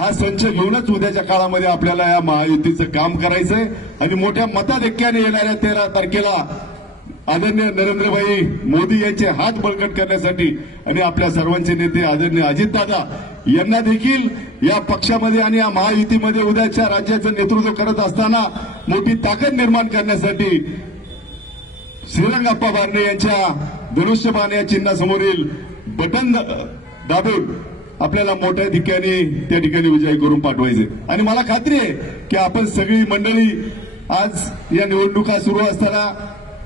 हा संच घेऊनच उद्याच्या काळामध्ये आपल्याला या महायुतीचं काम करायचंय. आणि मोठ्या मताधिक्याने येणाऱ्या तेरा तारखेला आदरणीय नरेंद्रभाई मोदी यांचे हात बळकट करण्यासाठी आणि आपल्या सर्वांचे नेते आदरणीय अजितदादा यांना देखील या पक्षामध्ये आणि या महायुतीमध्ये उद्याच्या राज्याचं नेतृत्व करत असताना मोठी ताकद निर्माण करण्यासाठी श्रीरंगाप्पा बारणे यांच्या धनुष्यबाण या चिन्हासमोरील बटन द- दाबून आपल्याला मोठ्या ठिकाणी त्या ठिकाणी विजय करून पाठवायचे. आणि मला खात्री आहे की आपण सगळी मंडळी आज या निवडणुका सुरू असताना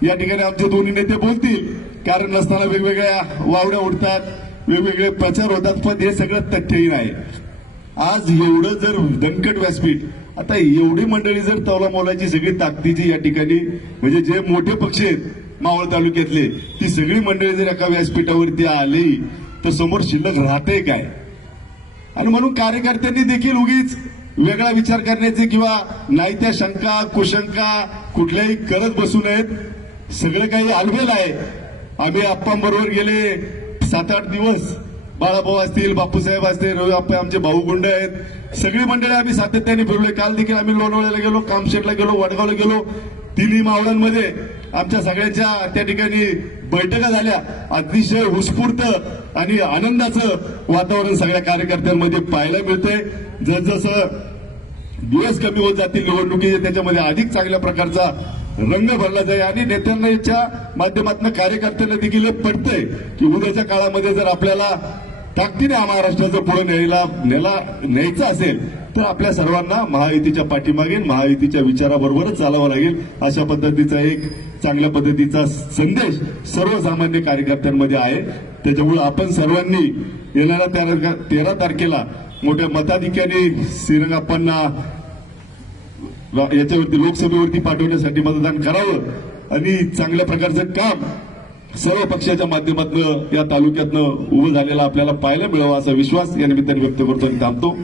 या ठिकाणी आमचे दोन्ही नेते बोलतील. कारण नसताना वेगवेगळ्या वावड्या उडतात वेगवेगळे प्रचार होतात पण हे सगळं तथ्यहीन आहे. आज एवढं जर दणकट व्यासपीठ आता एवढी मंडळी जर तवला मोलाची सगळी ताकदीची या ठिकाणी म्हणजे जे मोठे पक्ष आहेत मावळ तालुक्यातले ती सगळी मंडळी जर एका व्यासपीठावरती आली तर समोर शिल्लक राहते काय? आणि म्हणून कार्यकर्त्यांनी देखील उगीच वेगळा विचार करण्याचे किंवा नाही त्या शंका कुशंका कुठल्याही करत बसू नयेत. सगळं काही अलबेल आहे. आम्ही आप्पांबरोबर गेले सात आठ दिवस. बाळाभाऊ असतील बापूसाहेब असतील रवी आप्पा आमचे भाऊ गुंड आहेत. सगळी मंडळी आम्ही सातत्याने फिरलोय. काल देखील आम्ही लोणावळ्याला गेलो कामशेटला गेलो वडगावला गेलो. तिन्ही मावळांमध्ये आमच्या सगळ्यांच्या त्या ठिकाणी बैठका झाल्या. अतिशय उत्स्फूर्त आणि आनंदाचं वातावरण सगळ्या कार्यकर्त्यांमध्ये पाहायला मिळतंय. जसजसं दिवस कमी होत जातील निवडणुकीचे त्याच्यामध्ये अधिक चांगल्या प्रकारचा रंग भरला जाईल. आणि नेत्यांच्या माध्यमातून कार्यकर्त्यांना देखील हे पडतंय की उद्याच्या काळामध्ये जर आपल्याला ताकदीने हा महाराष्ट्राचं पुढे न्यायला नेला न्यायचं असेल तर आपल्या सर्वांना महायुतीच्या पाठीमागे महायुतीच्या विचाराबरोबरच चालावं लागेल. अशा पद्धतीचा एक चांगल्या पद्धतीचा संदेश सर्वसामान्य कार्यकर्त्यांमध्ये आहे. त्याच्यामुळे आपण सर्वांनी येणाऱ्या तेरा तेरा तारखेला मोठ्या मताधिक्याने श्रीरंगाप्पांना याच्यावरती लोकसभेवरती पाठवण्यासाठी मतदान करावं आणि चांगल्या प्रकारचं काम सर्व पक्षाच्या माध्यमातून या तालुक्यातनं उभं झालेलं आपल्याला पाहायला मिळावं असा विश्वास या निमित्ताने व्यक्त करतो आणि थांबतो.